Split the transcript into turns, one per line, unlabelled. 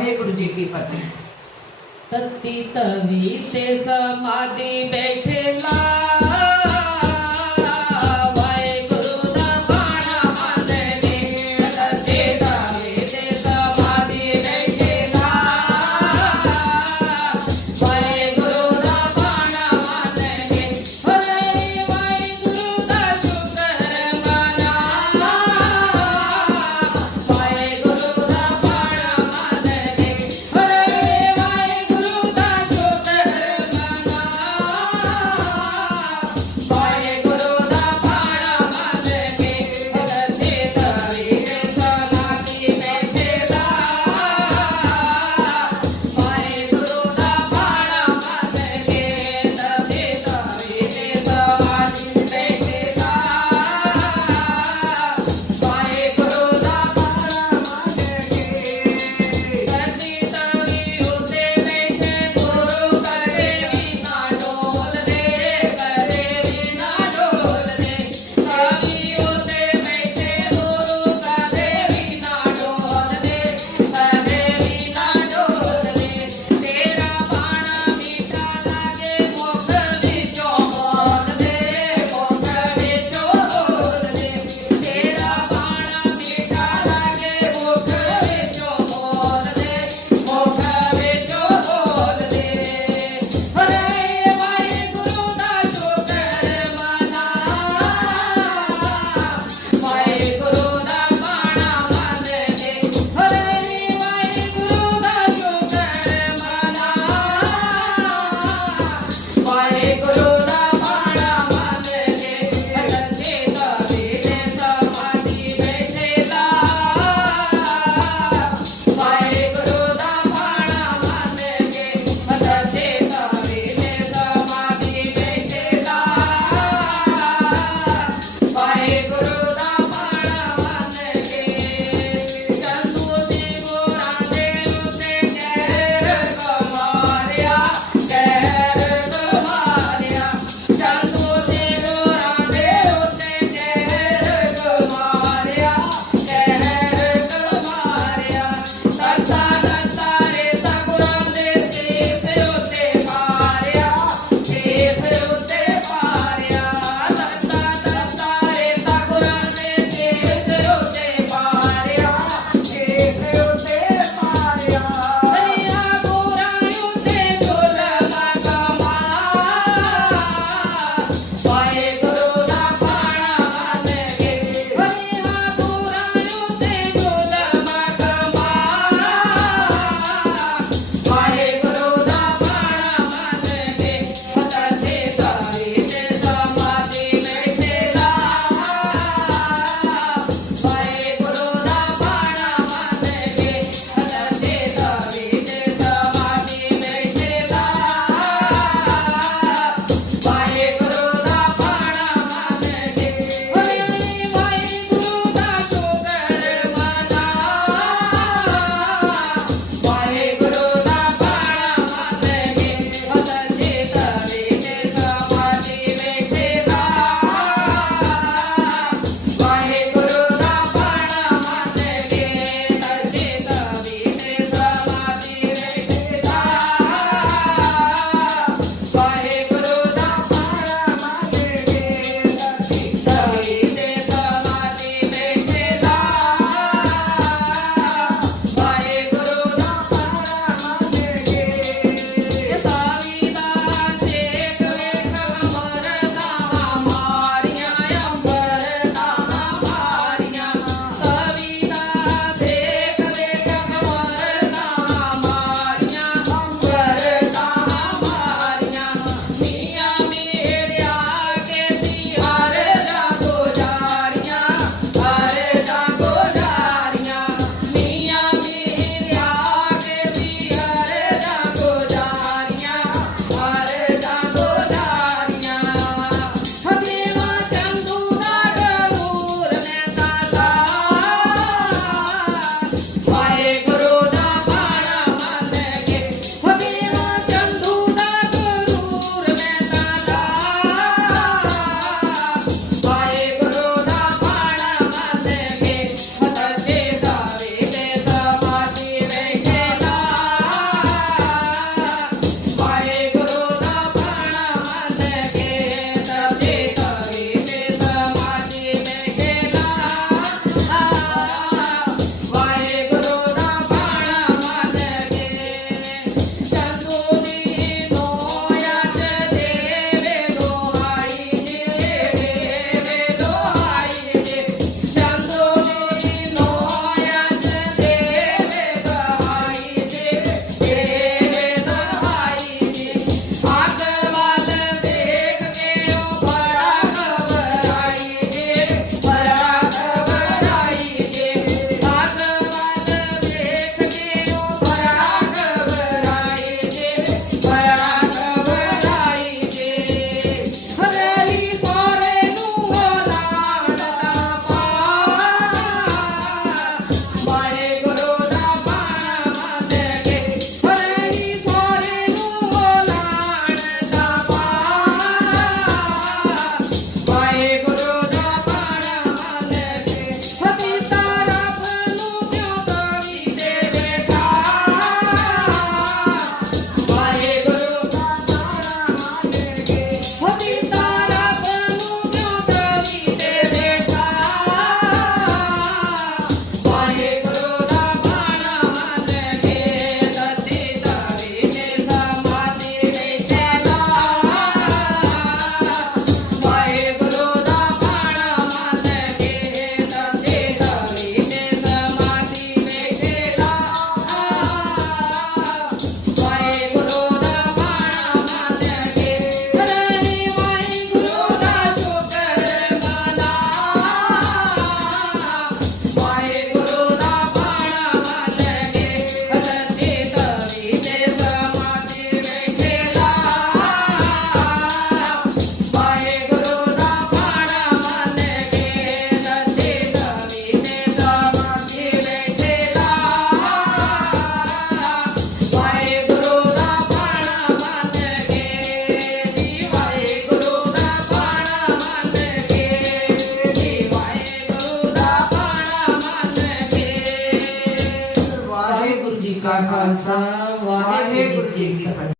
ਵਾਹਿਗੁਰੂ ਜੀ ਕੀ ਫਤਿਹ
ਤਤੀ ਤਵੀ ਤੇ ਸਮਾਧੀ ਬੈਠੇ ਲਾ